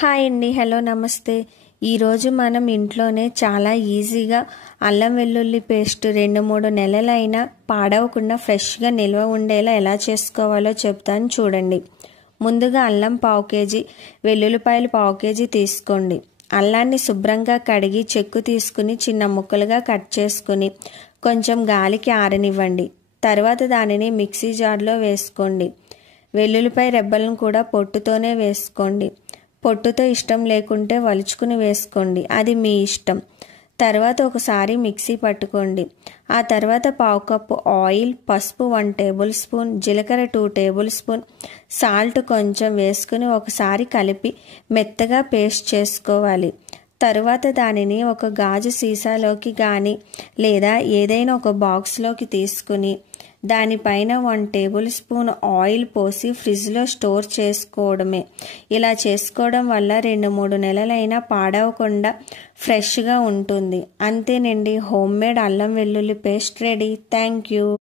Hi అండి, hello నమస్తే. ఈరోజు మనం ఇంట్లోనే చాలా ఈజీగా అల్లం వెల్లుల్లి పేస్ట్ 2-3 నెలలైనా పాడవకుండా ఫ్రెష్గా నిల్వ ఉండేలా ఎలా చేసుకోవాలో చెప్తాను చూడండి. ముందుగా అల్లం 1/2 కేజీ, వెల్లుల్లిపాయలు 1/2 కేజీ తీసుకోండి. అల్లాన్ని శుభ్రంగా కడిగి చెక్కు తీసుకుని చిన్న ముక్కలుగా కట్ చేసుకుని కొంచెం గాలికి ఆరనివ్వండి. తర్వాత దానిని మిక్సీ జార్లో వేసుకోండి. వెల్లుల్లిపాయ రెబ్బలను కూడా పొట్టుతోనే వేసుకోండి. పొట్టుతో ఇష్టం లేకుంటే వలుచుకుని వేసుకోండి, అది మీ ఇష్టం. తర్వాత ఒకసారి మిక్సీ పట్టుకోండి. ఆ తర్వాత 1/2 కప్పు ఆయిల్, పసుపు 1 టేబుల్ స్పూన్, జీలకర్ర 2 టేబుల్ స్పూన్, సాల్ట్ కొంచెం వేసుకుని ఒకసారి కలిపి మెత్తగా పేస్ట్ చేసుకోవాలి. తరువాత దానిని ఒక గాజు సీసాలోకి కానీ లేదా ఏదైనా ఒక బాక్స్లోకి తీసుకుని దానిపైన 1 టేబుల్ స్పూన్ ఆయిల్ పోసి ఫ్రిడ్జ్లో స్టోర్ చేసుకోవడమే. ఇలా చేసుకోవడం వల్ల 2-3 నెలలైనా పాడవకుండా ఫ్రెష్గా ఉంటుంది. అంతేనండి, హోమ్మేడ్ అల్లం వెల్లుల్లి పేస్ట్ రెడీ. Thank you.